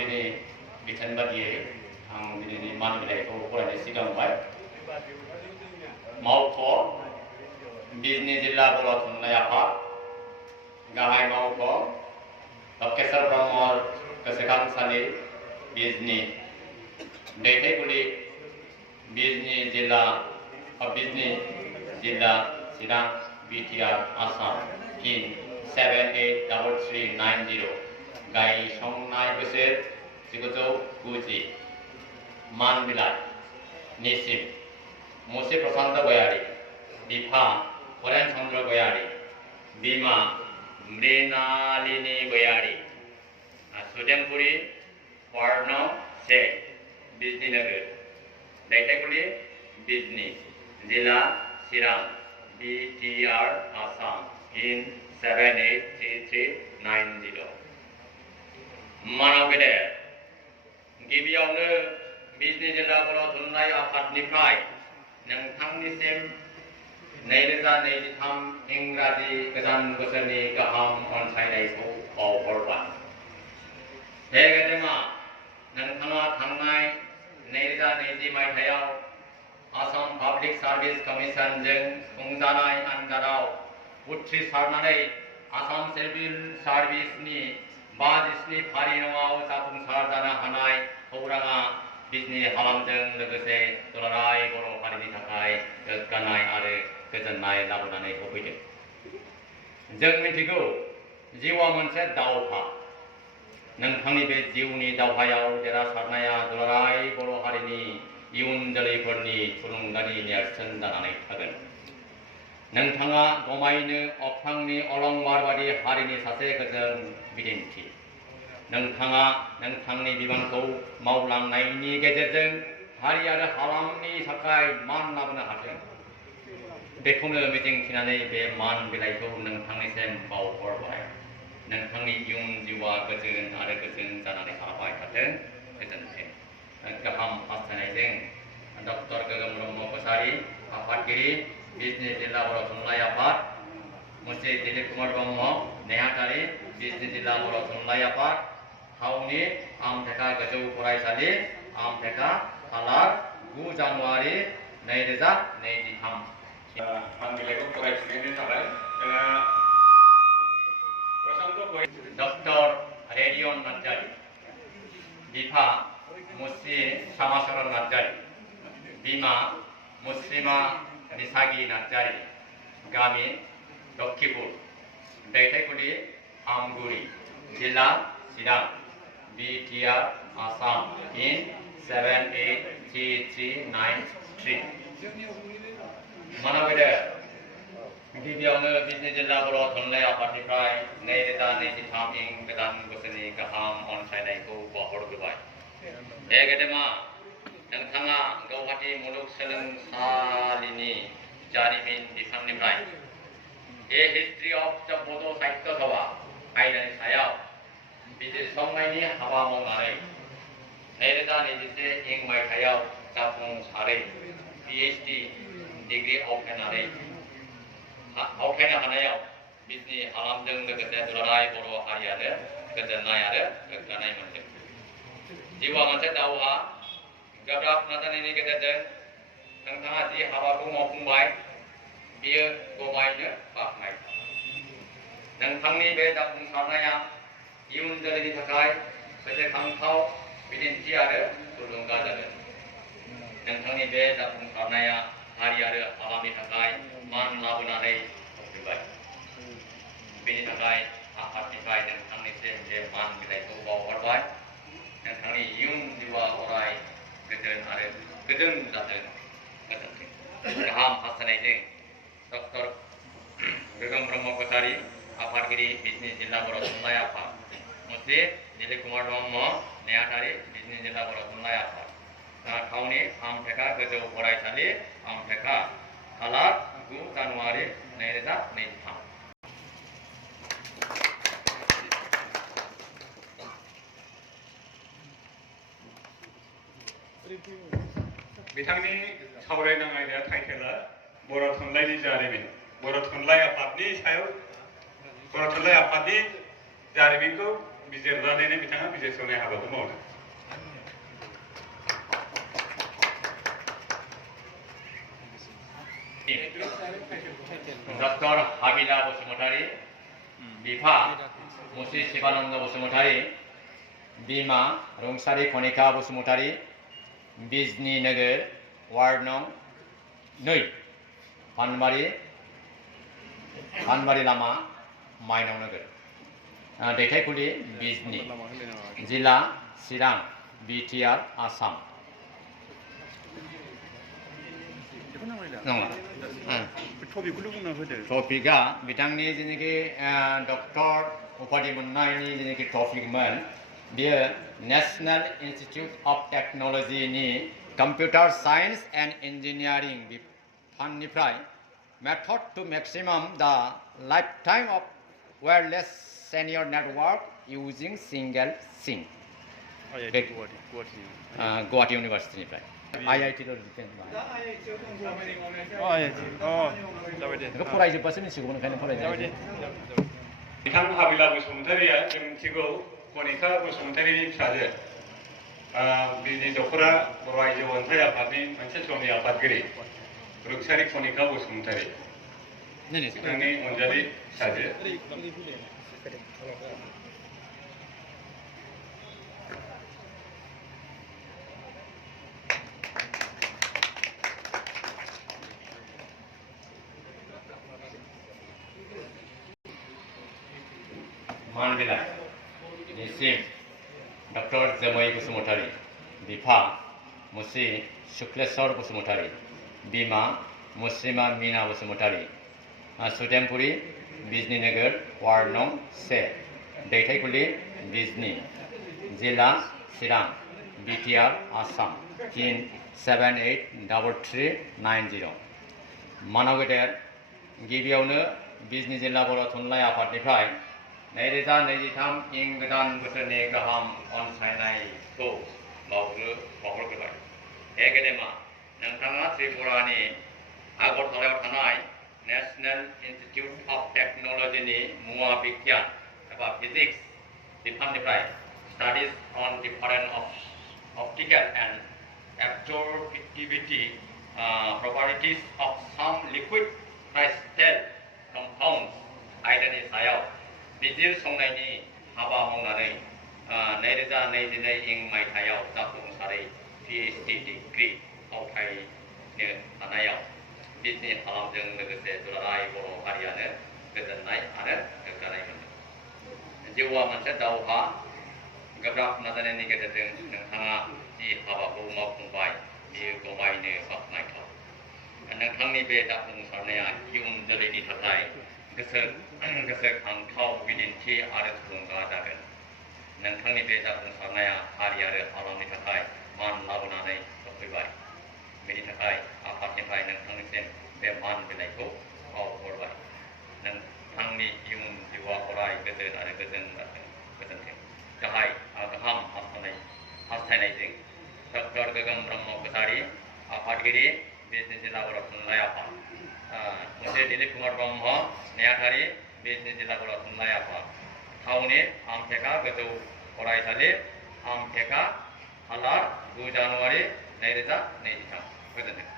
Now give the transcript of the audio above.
मावगिरिनि बिथोन बादियै आं दिनैनि मान बिलाइखौ फरायनो सिगांबाय। मावख' बिजनी जिल्ला बर' थुनलाइ आफाद गाहाय मावख' लकेश्वर ब्रह्म गोसोखांसालि बिजनी दैथायगुलि बिजनी जिल्ला चिरां बिटिआर आसाम पिन 783390 गायसंनाय बोसोर 1990 मान बिलाइ निसिम मुसे प्रशांत गयारी बिफा हरेन चंद्र गयारी बिमा मृणालिनी गयारी सुदेमपुरी वर्ण से बिजनी नगर दैथायगुलि बिजनी जिला चिरां बिटिआर आसाम पिन 783390 मानव गेदेर गिबियावनो बिजनी जिल्ला बर' थुनलाइ आफादनिफ्राय नोंथांनिसिम 2023 इंराजि गोदान बोसोरनि गाहाम अनसायनायखौ बावहरबाय। हे गेदेमा नोंथाङा थांनाय 2020 मायथाइयाव आसाम पाब्लिक सार्भिस कमिशनजों खुंजानाय आनजादाव उथ्रिसारनानै आसाम सिभिल सार्भिसनि 57 फारिलाइयाव जाफुंसार जानो हानाय खौराङा बिजनी हालामजों लोगोसे दुलाराय बर' हारिनि थाखाय गोग्गानाय आरो गोजोननाय लाबोनानै होफैदों। जों मिथिगौ जिउआ मोनसे दावहा। नोंथांनि बे जिउनि दावहायाव देरहासारनाया दुलाराय बर' हारिनि इयुन जोलैफोरनि थुलुंगानि नेरसोन जानानै थागोन। नोंथाङा गमायनो अख्रांनि अलंबार बादि हारिनि सासे गोजों बिदिन्थि। नोंथाङा नोंथांनि बिबानखौ मावलांनायनि गेजेरजों हारि आरो हालामनि थाखाय मान लाबोनो हाथों। बेखौनो मिजिंथिनानै बे मान बिलाइखौ नोंथांनिसिम बावहरबाय। नोंथांनि इयुन जिउआ गोजोन आरो गोजोन जानानै थाबाय थाथों। गोजोन्थों। गाहाम हास्थायनायजों डक्टर गोगोम ब्रह्म कसारी आफादगिरि बिजनी जिल्ला बर' थुनलाइ आफाद मुंसे दिलीप कुमार ब्रह्म नेहाथारि बिजनी जिल्ला बर' थुनलाइ आफाद थावनि आमथेखा गोजौ फरायसालि आमथेखा खालार 9 जानुवारि 2023 मान बिलाइखौ फरायथिनायनि थाखाय डक्टर रेडियन नार्जारी बिफा मुस्रि सामाचरण नार्जारी बिमा मुस्रिमा निसागी नार्जारी गामि लक्ष्मीपुर दैथायगुलि आमगुरी जिला चिरां बिटिआर आसाम पिन 783393 मानव गेदेर गिबियावनो बिजनी जिल्ला बर' थुनलाइ आफादनिफ्राय 2023 गोदान बोसोरनि गाहाम अनसायनायखौ बावहरग्रोबाय। हे गेदेमा नोंथाङा गुवाहाटी मुलुगसोलोंसालिनि जारिमिन बिफाननिफ्राय ए हिस्ट्री अफ द बड' साहित्य सभा आयदानि सायाव बिजिरसंनायनि हाबा मावनानै 2021 मायथाइयाव जाफुंसारै PhD डिग्री आवथायनो हानायाव बिजनी हालामजों लोगोसे दुलाराय बर' हारियानो गोजोननाय आरो गोग्गानाय मोनदों। जिउआ मोनसे दावहा। गोब्राब नाजानायनि गेजेरजों नोंथाङा जि हाबाखौ मावफुंबाय बियो गमायनो बाख्नायथाव। नोंथांनि बे जाफुंसारनाया इयुन जोलैनि थाखाय गोसोखांथाव बिदिन्थि आरो थुलुंगा जागोन। नोंथांनि बे जाफुंसारनाया हारि आरो हालामनि थाखाय मान लाबोनानै होफैबाय। बेनि थाखाय आफादनिफ्राय नोंथांनिसिम बे मान बिलाइखौ बावहरबाय। नोंथांनि इयुन जिउआ अराय गोजोन आरो गोजोन जाथों। गोजोन्थों। गाहाम हास्थायनायजों डक्टर गोगोम ब्रह्म कसारी आफादगिरि बिजनी जिल्ला बर' थुनलाइ आफाद मुंसे दिलीप कुमार ब्रह्म नेहाथारि बिजनी जिल्ला बर' थुनलाइ आफाद थावनि आमथेखा गोजौ फरायसालि आमथेखा खालार 9 जानुवारि 2023 बिथांनि सावरायनां आयदाया टाइटेला बर' थुनलाइनि जारिमिन। बर' थुनलाइ आफादनि सायाव बर' थुनलाइ आफादनि जारिमिनखौ बिजिरनानैनो बिथाङा बिजिरसंनाय हाबाखौ मावदों। डक्टर हाबिला बसुमतारी, बिफा मुसि शिबानन्द बसुमतारी, बिमा रुंसारि खनिका बसुमतारी, बिजनी नोगोर वार्ड नं 2 पानबारि लामा माइनाव नोगोर, दैथायखुलि बिजनी, जिला चिरां, बिटिआर आसाम। टपिकआ बिथांनि जेनाखि डक्टर उपाधि मोननायनि जेनाखि टपिकमोन बेयो नेशनेल इन्स्टिट्यूट अफ टेक्न'लजिनि कम्पिउटार साइन्स एन्ड इन्जिनियारिं बिफाननिफ्राय method to maximum the life time of wireless sensor network using single sim, Guwahati इउनिभार्सिटिनिफ्राय IIT फरायजोब्बासो मिथिगौमोन, ओंखायनो फरायजाबाय। बिथां हाबिला बसुमतारीया जों मिथिगौ खनिका बसुमतारीनि फिसाजो, बिनि नखरा बर' आइजो अनसाय आफादनि मोनसे समनि आफादगिरि रुंसारि खनिका बसुमतारी, बिथांनि अनजालि फिसाजो। मान बिलाइ निसिम डक्टर जोमै बसुमतारी, बिफा मुसि शुक्लेश्वर बसुमतारी, बिमा मुस्रिमा मीना बसुमतारी, सुदेमपुरी बिजनी नोगोर वार्ड नं 1, दैथायखुलि बिजनी, जिला चिरां, बिटिआर आसाम, पिन 783390। मानव गेदेर, गिबियावनो बिजनी जिल्ला बर' थुनलाइ आफादनिफ्राय 2023 इं गोदान बोसोरनि गाहाम अनसायनायखौ बावहरग्रोबाय। हे गेदेमा, नोंथाङा त्रिपुरानि आगरतलायाव थानाय नेशनेल इन्स्टिट्यूट अफ टेक्न'लजिनि मुवा बिगियान एबा फिजिक्स बिफाननिफ्राय studies on different optical and absorbivity properties of some liquid crystal compounds आयदानि सायाव बिजिरसंनायनि हाबा मावनानै 2022 इं मायथाइयाव जाफुंसारै PhD डिग्री आवथायनो हानायाव बिजनी हालामजों लोगोसे दुलाराय बर' हारियानो गोजोननाय आरो गोग्गानाय मोनदों। जिउआ मोनसे दावहा, गोब्राब नाजानायनि गेजेरजों नोंथाङा जि हाबाखौ मावफुंबाय बेयो गमायनो बाख्नायथाव। नोंथांनि बे जाफुंसारनाया इयुन जोलैनि थाखाय गोसोखांथाव बिदिन्थि आरो थुलुंगा जागोन। नोंथांनि बे जाफुंसारनाया हारि आरो हालामनि थाखाय मान लाबोनानै होफैबाय। बेनि थाखाय आफादनिफ्राय नोंथांनिसिम बे मान बिलाइखौ बावहरबाय। नोंथांनि इयुन जिउआ अराय गोजोन आरो गोजोन जाथों। गोजोन्थों। गाहाम हास्थायनायजों डक्टर गोगोम ब्रह्म कछारी, आफादगिरि बिजनी जिल्ला बर' थुनलाइ आफाद, मुसि दिलीप कुमार ब्रह्म, नेहाथारि बिजनी जिल्ला बर' थुनलाइ आफाद, थावनि आमटेका गोजौ फरायसालि, आमटेका, हालार 9 जानुवारि 2023। गोजोन्थों।